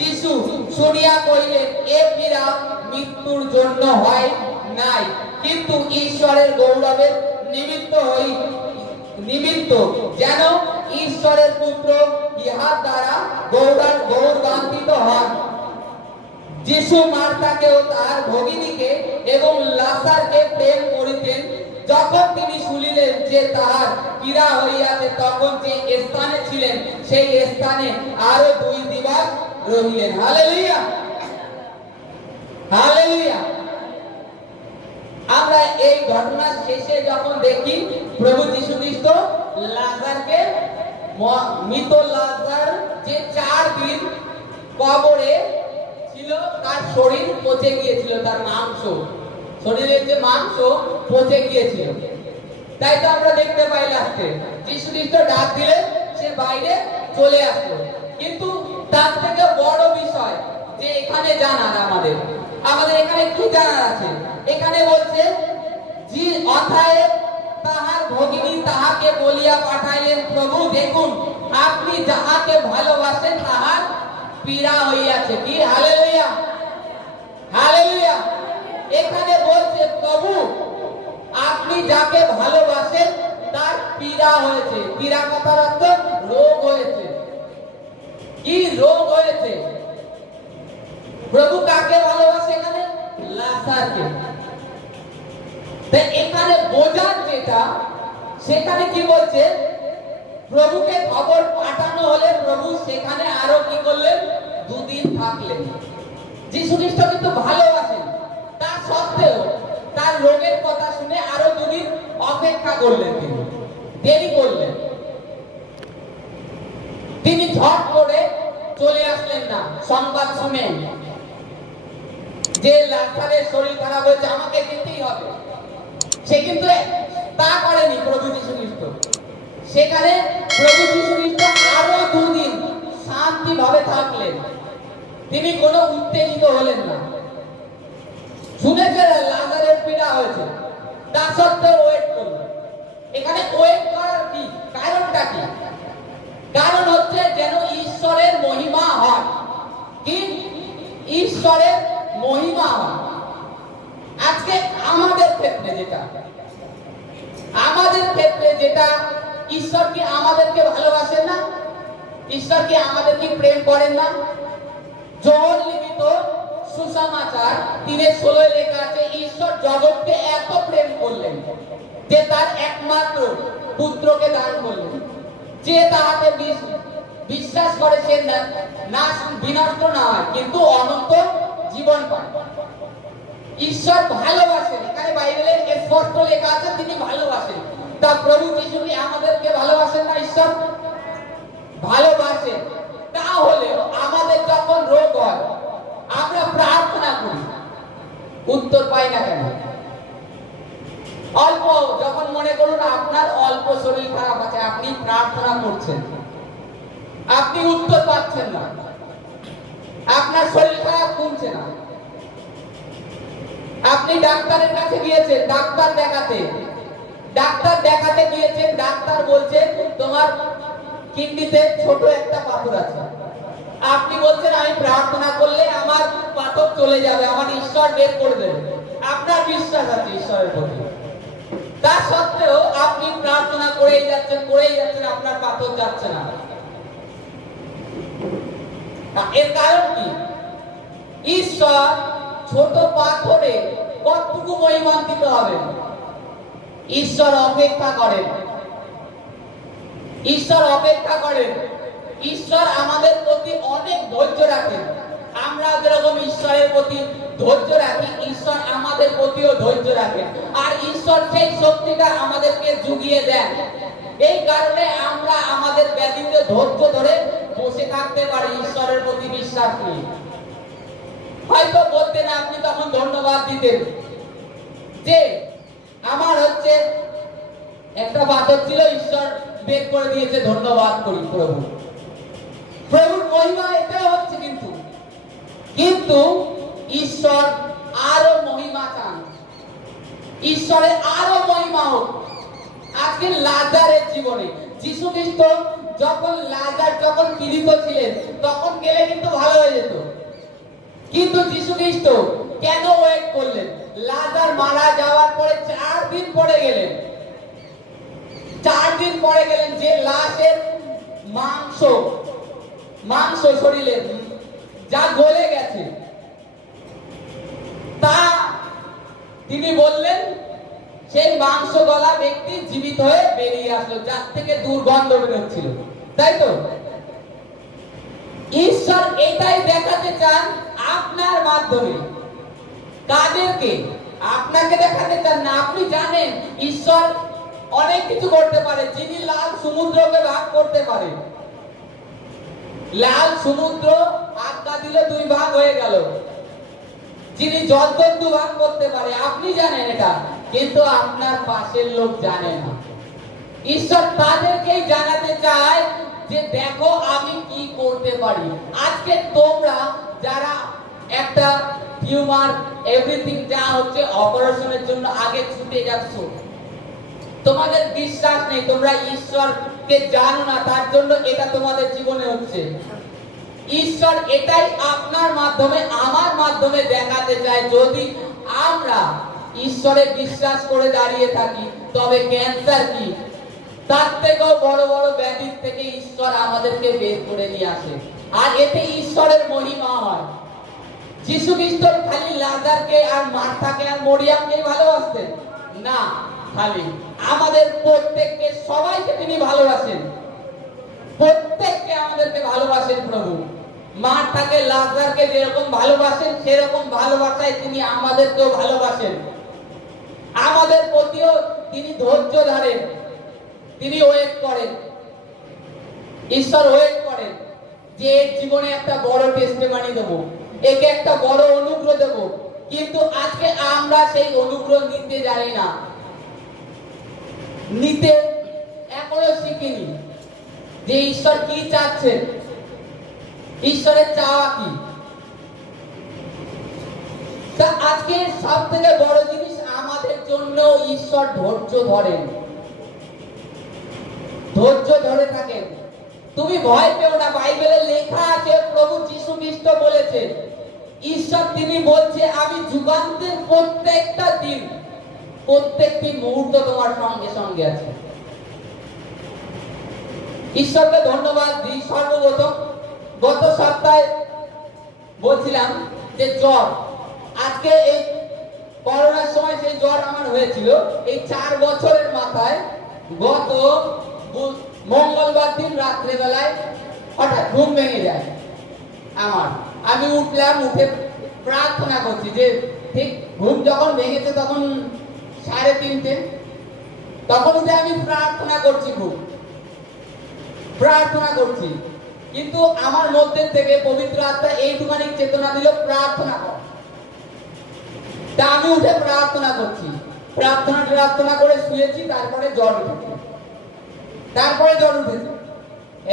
যিশু শুনিয়া কইলেন, এ পীড়া মৃত্যুর জন্য হয় নাই, কিন্তু ঈশ্বরের গৌরবের নিমিত্ত, যেন ঈশ্বরের পুত্র ইহার দ্বারা গৌরবান্বিত হন। যিশু মার্থাকে ও তার ভগিনীকে এবং লাজারকে প্রেম করিতেন। যখন তিনি শুনিলেন যে তাহার পীড়া হইয়াছে, তখন যে স্থানে ছিলেন সেই স্থানে আরো 2 দিবস রহিলেন। Hallelujah, hallelujah. আমরা এই ঘটনা শেষে যখন দেখি প্রভু যীশু খ্রিস্ট লাজারকে, মৃত লাজার যে 4 দিন কবরে ছিল, তার শরীর পচে গিয়েছিল, তার মাংস, শরীরের যে মাংস পচে গিয়েছিল। তাই তো আমরা দেখতে পাই লাস্টে যীশু খ্রিস্ট ডাক দিলে সে বাইরে চলে আসলো। কিন্তু তার থেকে বড় বিষয় যে এখানে জানার, আমাদের এখানে কি জানার আছে? এখানে বলছে যে অথায় তাহার ভগিনী তাহাকে বলিয়া পাঠাইলেন, প্রভু দেখুন, আপনি যাহাকে ভালোবাসেন তাহার পীড়া হইয়াছে। কি? Hallelujah, hallelujah. এখানে বলছে প্রভু আপনি যাকে ভালোবাসেন তার পীড়া হয়েছে। পীড়া কথার অর্থ রোগ হয়েছে। কি রোগ হয়েছে? প্রভু কাকে ভালোবাসে? এখানে লাজারকে। তাই এখানে বোঝার যেটা, সেখানে কি বলছে, প্রভুকে খবর পাঠানো হলে প্রভু সেখানে আরো কি করলেন? 2 দিন থাকলেন। যীশু খ্রিস্ট কিন্তু ভালোবাসেন, তার সত্ত্বেও তার রোগের কথা শুনে আরো 2 দিন অপেক্ষা করলেন, তিনি দেরি করলেন। তিনি ঝট করে চলে আসলেন না সংবাদ শুনে যে লাজারের শরীর খারাপ হয়েছে, আমাকে যেতেই হবে। সে কিন্তু তা করেনি প্রভু যীশু খ্রিস্ট। সেখানে প্রভু যীশু খ্রিস্ট আরো 2 দিন শান্তি ভাবে থাকলেন। তিনি কোনো উত্তেজিত হলেন না। শুনেছেন লাজারের পীড়া হয়েছে, তা সত্ত্বেও ওয়েট করলেন। এখানে ওয়েট করার কি কারণটা? কি কারণ হচ্ছে যেন ঈশ্বরের মহিমা হয়। কি? ঈশ্বরের মহিমা হয়। আজকে আমাদের ক্ষেত্রে যেটা ঈশ্বর কি আমাদেরকে ভালোবাসেন না? ঈশ্বর কি আমাদেরকে প্রেম করেন না? যোহন লিখিত সুসমাচার 3:16 লেখা আছে, ঈশ্বর জগৎকে এত প্রেম করলেন যে তার একমাত্র পুত্রকে দান করলেন, যে তাহাতে বিশ্বাস করে সে বিনষ্ট না হয় কিন্তু অনন্ত জীবন পায়। ঈশ্বর ভালোবাসেন। এখানে বাইবেলে স্পষ্ট লেখা আছে তিনি ভালোবাসেন। তা প্রভু যীশু কি আমাদেরকে ভালোবাসেন না? ঈশ্বর ভালোবাসেন। তাহলে আমাদের যখন রোগ হয় আমরা প্রার্থনা করি, উত্তর পাই না কেন? অল্প, যখন মনে করুন আপনার অল্প শরীর খারাপ আছে, আপনি প্রার্থনা করছেন, আপনি উত্তর পাচ্ছেন না, আপনার শরীর খারাপ কমছে না, আপনি ডাক্তারের কাছে গিয়েছেন, ডাক্তার দেখাতে গিয়েছেন, ডাক্তার বলছেন তোমার কিডনিতে ছোট একটা পাথর আছে। আপনি বলছেন আমি প্রার্থনা করলে আমার পাথর চলে যাবে, আমার ঈশ্বর বের করে দেবে। আপনার বিশ্বাস আছে ঈশ্বরের প্রতি, তা সত্ত্বেও আপনি প্রার্থনা করেই যাচ্ছেন, আপনার পাথর যাচ্ছে না। এর কারণ কি? ঈশ্বর ছোট পাথরে কতটুকু মহিমান্বিত হবে? ঈশ্বর অপেক্ষা করেন, ঈশ্বর আমাদের প্রতি অনেক ধৈর্য রাখেন। আমরা যেরকম ঈশ্বরের প্রতি ধৈর্য রাখি, ঈশ্বর আমাদের প্রতিও ধৈর্য রাখেন। আর ঈশ্বর সেই শক্তিটা আমাদেরকে জুগিয়ে দেন। এই কারণে আমরা আমাদের ব্যাধিতে ধৈর্য ধরে বসে থাকতে পারি ঈশ্বরের প্রতি বিশ্বাস নিয়ে। হয়তো বলতেন আপনি তখন ধন্যবাদ দিতেন যে আমার হচ্ছে একটা পাথর ছিল, ঈশ্বর বের করে দিয়েছে, ধন্যবাদ করি প্রভুর মহিমা এতে হচ্ছে। কিন্তু ঈশ্বর আরো মহিমা চান, ঈশ্বরের আরো মহিমা হোক। আজকে লাজারের জীবনে যীশু খ্রিস্ট যখন পীড়িত ছিলেন তখন গেলে কিন্তু ভালো হয়ে যেত। কিন্তু যীশু খ্রিস্ট কেন ওয়েট করলেন? লাজার মারা যাওয়ার পরে 4 দিন পরে গেলেন, 4 দিন পরে গেলেন, যে লাশের মাংস শরীরে যা গলে গেছে তা তিনি বললেন সেই মাংস গলা ব্যক্তি জীবিত হয়ে বেরিয়ে আসলো, যার থেকে দুর্গন্ধ বেরোচ্ছিল। তাই তো ঈশ্বর এটাই দেখাতে চান আপনার মাধ্যমে। কাদেরকে? আপনাকে দেখাতে চান না। আপনি জানেন ঈশ্বর অনেক কিছু করতে পারে। যিনি লাল সমুদ্রকে ভাগ করতে পারে, লাল সমুদ্র আটকা দিলে 2 ভাগ হয়ে গেল। যিনি জলদস্যু ভাগ করতে পারে, আপনি জানেন এটা, কিন্তু আপনার পাশের লোক জানে না। ঈশ্বর তাদেরকেই জানাতে চায় যে দেখো আমি কি করতে পারি। আজকে তোমরা যারা একটা টিউমার এভরিথিং যা হচ্ছে অপারেশনের জন্য আগে ছুটে যাচ্ছ, তোমাদের বিশ্বাস নেই, তোমরা ঈশ্বরকে জানো না, তার জন্য এটা তোমাদের জীবনে হচ্ছে। ঈশ্বর এটাই আপনার মাধ্যমে আমার মাধ্যমে দেখাতে চায়। যদি আমরা ঈশ্বরে বিশ্বাস করে দাঁড়িয়ে থাকি, তবে ক্যান্সার কি, তার থেকেও বড় বড় ব্যাধির থেকে ঈশ্বর আমাদেরকে বের করে নিয়ে আসে, আর এতে ঈশ্বরের মহিমা হয়। যীশু খ্রিস্ট খালি লাজারকে আর মার্থাকে আর মরিয়ামকে ভালোবাসতেন না, খালি আমাদের প্রত্যেককে, সবাইকে তিনি ভালোবাসেন, প্রত্যেককে আমাদেরকে ভালোবাসেন প্রভু। মার্থাকে লাজারকে যেরকম ভালোবাসেন, সেরকম ভালোবাসায় তিনি আমাদেরকেও ভালোবাসেন। আমাদের প্রতিও তিনি ধৈর্য ধরেন, তিনি ওয়েট করেন। ঈশ্বর ওয়েট করেন যে জীবনে একটা বড় টেস্টিমনি দেব, একে একটা বড় অনুগ্রহ দেব, কিন্তু আজকে আমরা সেই অনুগ্রহ নিতে জানি না, নিতে এখনো শিখিনি যে ঈশ্বর কি চাচ্ছেন, ঈশ্বরের চাওয়া কি। তা আজকে সব থেকে বড় জিনিস আমাদের জন্য ঈশ্বর ধৈর্য ধরেন, ধৈর্য ধরে থাকেন। তুমি ভয় পেও না, বাইবেলে লেখা আছে, প্রভু যীশু খ্রিস্ট বলেছে, ঈশ্বর তিনি বলছে আমি যুগান্তের প্রত্যেকটা দিন, প্রত্যেকটি মুহূর্ত তোমার সঙ্গে সঙ্গে আছে। ঈশ্বরকে ধন্যবাদ দিই। সর্বপ্রথম গত সপ্তাহে বলছিলাম যে জ্বর, আজকে এই করোনার সময় সেই জ্বর আমার হয়েছিল। এই 4 বছরের মাথায় গত মঙ্গলবার দিন রাত্রে বেলায় হঠাৎ ঘুম ভেঙে যায় আমার। আমি উঠলাম, উঠে প্রার্থনা করছি, যে ঠিক ঘুম যখন ভেঙেছে তখন 3:30, তখন উঠে আমি প্রার্থনা করছি, খুব প্রার্থনা করছি, কিন্তু আমার মধ্যে থেকে পবিত্র আত্মা এইটুখানি চেতনা দিল, প্রার্থনা কর। তা আমি উঠে প্রার্থনা করছি, প্রার্থনা করে শুয়েছি। তারপরে জ্বর উঠেছে,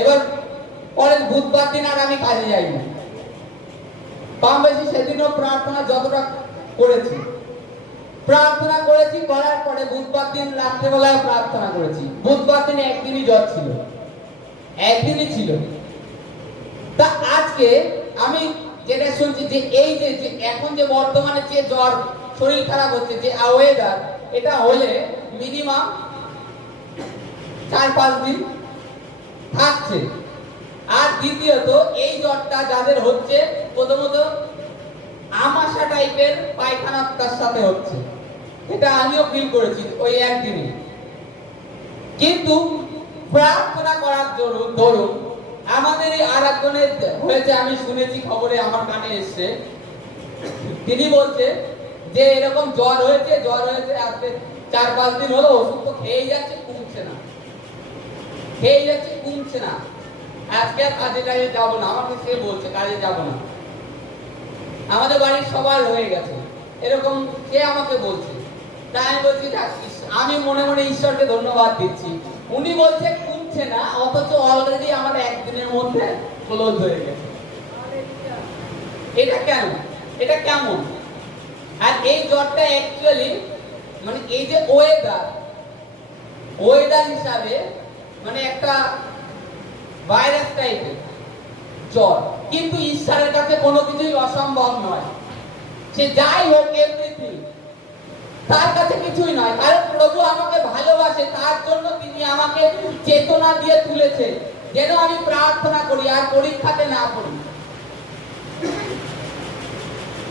এবার পরের বুধবার দিন আর আমি কাজে যাইনি। কম বেশি সেদিনও প্রার্থনা যতটা করেছি, করার পরে বুধবার দিন রাত্রেবেলায় প্রার্থনা করেছি। বুধবার দিন একদিনই জ্বর ছিল, একদিনই ছিল। তা আজকে আমি যেটা শুনছি যে এই যে এখন যে বর্তমানে যে জ্বর, শরীর খারাপ হচ্ছে, যে ওয়েদার, এটা হলে মিনিমাম 4-5 দিন থাকছে। আর দ্বিতীয়ত এই জ্বরটা যাদের হচ্ছে, প্রথমত আমাশা টাইপের পায়খানার সাথে হচ্ছে, এটা আমিও ফিল করেছি ওই একদিনে। কিন্তু প্রার্থনা করার দরুন আমাদের আর একজনের হয়েছে, আমি শুনেছি, খবরে আমার কানে এসছে, তিনি বলছে যে এরকম জ্বর হয়েছে আজকে 4-5 দিন হলো, ওষুধ তো খেয়েই যাচ্ছে, কমছে না, আজকে আর কাজে যাবো না। আমাকে সে বলছে কাজে যাবো না, আমাদের বাড়ির সবার হয়ে গেছে এরকম, সে আমাকে বলছে। তাই আমি বলছি, আমি মনে মনে ঈশ্বরকে ধন্যবাদ দিচ্ছি, উনি বলছে কমছে না, অথচ অলরেডি আমার একদিনের মধ্যে ক্লোজ হয়ে গেছে। এটা কেন, এটা কেমন? আর এই জ্বরটা অ্যাকচুয়ালি মানে এই যে ওয়েদার হিসাবে মানে একটা ভাইরাস টাইপের জ্বর। কিন্তু ঈশ্বরের কাছে কোনো কিছুই অসম্ভব নয়। সে যাই হোক, এভরিথিং তার কাছে কিছুই নয়। কারণ প্রভু আমাকে ভালোবাসে, তার জন্য তিনি আমাকে চেতনা দিয়ে তুলেছে যেন আমি প্রার্থনা করি আর পরীক্ষাতে না পড়ি।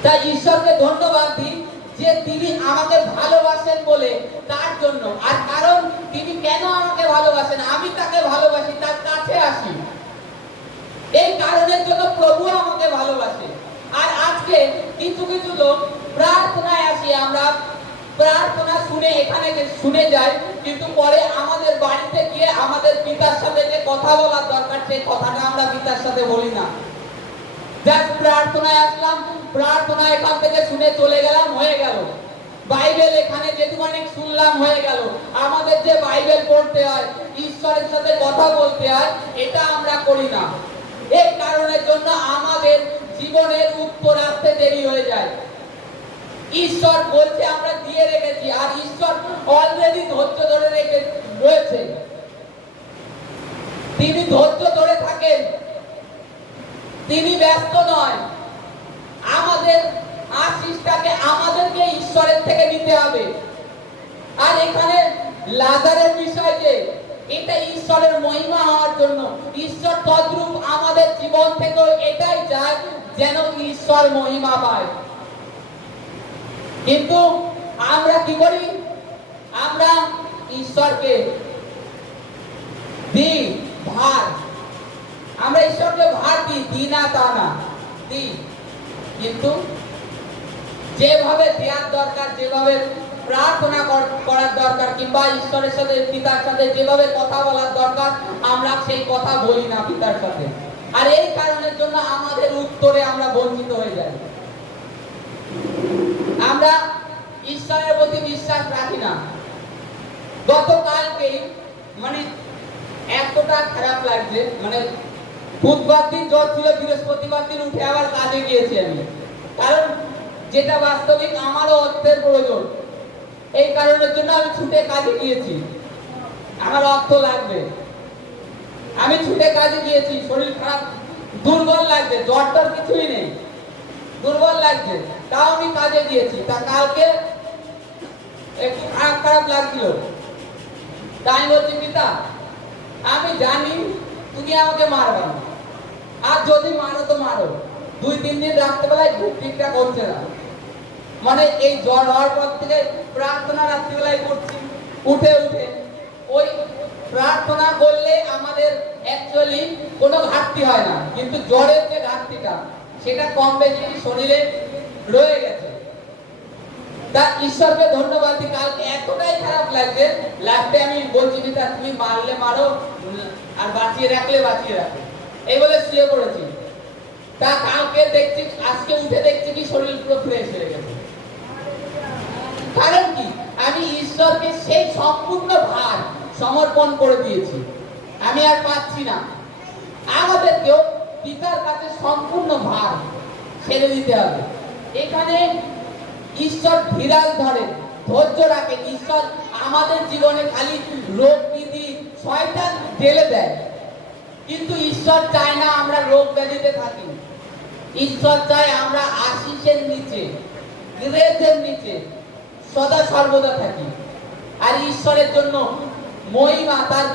তাই ঈশ্বরকে ধন্যবাদ দিই যে তিনি আমাকে ভালোবাসেন বলে, তার জন্য। আর কারণ তিনি কেন আমাকে ভালোবাসেন, আমি তাকে ভালোবাসি, তার কাছে আসি, এই কারণের জন্য প্রভু আমাকে ভালোবাসে। আর আজকে কিছু কিছু লোক প্রার্থনায় আসি, আমরা প্রার্থনা শুনে এখানে শুনে যাই, কিন্তু পরে আমাদের বাড়িতে গিয়ে আমাদের পিতার সাথে যে কথা বলার দরকার সেই কথাটা আমরা পিতার সাথে বলি না। জাস্ট প্রার্থনায় আসলাম, প্রার্থনা এখান থেকে শুনে চলে গেলাম, হয়ে গেল। বাইবেল এখানে যেটুখানি শুনলাম হয়ে গেল। আমাদের যে বাইবেল পড়তে হয়, ঈশ্বরের সাথে কথা বলতে হয়, এটা আমরা করি না। এই কারণের জন্য আমাদের জীবনের উত্তর আসতে দেরি হয়ে যায়। ঈশ্বর বলছে আমরা দিয়ে রেখেছি, আর ঈশ্বর অলরেডি ধৈর্য ধরে রেখে রয়েছে। তিনি ধৈর্য ধরে থাকেন, তিনি ব্যস্ত নয়। আমাদের আশিসটাকে আমাদেরকে ঈশ্বরের থেকে নিতে হবে। আর এখানে লাজারের বিষয় যে এটা ঈশ্বরের মহিমা হওয়ার জন্য, ঈশ্বর তদ্রূপ আমাদের জীবন থেকেও এটাই চায় যেন ঈশ্বর মহিমা পায়। কিন্তু আমরা কি করি, আমরা ঈশ্বরকে দিই ভার, আমরা ঈশ্বরকে ভার দিই না তা না, দিই, কিন্তু যেভাবে দেওয়ার দরকার, যেভাবে প্রার্থনা করার দরকার, কিংবা ঈশ্বরের সাথে পিতার সাথে যেভাবে কথা বলার দরকার, আমরা সেই কথা বলি না পিতার সাথে। আর এই কারণের জন্য আমাদের উত্তরে আমরা বঞ্চিত হয়ে যাই। আমরা ঈশ্বরের প্রতি বিশ্বাস রাখি না। গতকালকে মানে এতটা খারাপ লাগছে, মানে বুধবার দিন জ্বর ছিল, বৃহস্পতিবার দিন উঠে আবার কাজে গিয়েছি আমি। কারণ যেটা বাস্তবিক আমারও অর্থের প্রয়োজন, এই কারণের জন্য আমি ছুটে কাজে গিয়েছি। আমার অর্থ লাগবে, আমি ছুটে কাজে গিয়েছি। শরীর খারাপ, দুর্বল লাগছে, জ্বরটার কিছুই নেই, দুর্বল লাগছে, তাও আমি কাজে গিয়েছি। তা কালকে একটু খারাপ খারাপ লাগছিল, তাই বলছি পিতা আমি জানি তুমি আমাকে মারবে না, আর যদি মারো তো মারো। 2-3 দিন রাত্রেবেলায় ঘুম ঠিকঠাক হচ্ছে না, মানে এই জ্বর হওয়ার পর থেকে প্রার্থনা রাত্রিবেলায় করছি, উঠে উঠে ওই প্রার্থনা করলে আমাদের অ্যাকচুয়ালি কোনো ঘাটতি হয় না, কিন্তু জ্বরের যে ঘাটতিটা সেটা কম বেশি শরীরে রয়ে গেছে। তা ঈশ্বরকে ধন্যবাদ দিই, কালকে এতটাই খারাপ লাগছে, লাস্টে আমি বলছি পিতা তুমি মারলে মারো আর বাঁচিয়ে রাখলে বাঁচিয়ে রাখো, এই বলে শুয়ে পড়েছি। তা কালকে দেখছি, আজকে উঠে দেখছি কি শরীর পুরো ফ্রেশ হয়ে গেছে। কারণ কি, আমি ঈশ্বরকে সেই সম্পূর্ণ ভার সমর্পণ করে দিয়েছি, আমি আর পাচ্ছি না। আমাদেরকেও পিতার কাছে সম্পূর্ণ ভার ছেড়ে দিতে হবে। এখানে ঈশ্বর বিরাজ ধরে, ধৈর্য রাখেন। ঈশ্বর আমাদের জীবনে খালি রোগ ব্যাধি শয়তান ঢেলে দেয়, কিন্তু ঈশ্বর চায় না আমরা রোগ ব্যাধিতে থাকি। ঈশ্বর চায় আমরা আশিসের নিচে, গ্রেসের নিচে সদা সর্বদা থাকি। আর ঈশ্বরের জন্য মহিমা, তার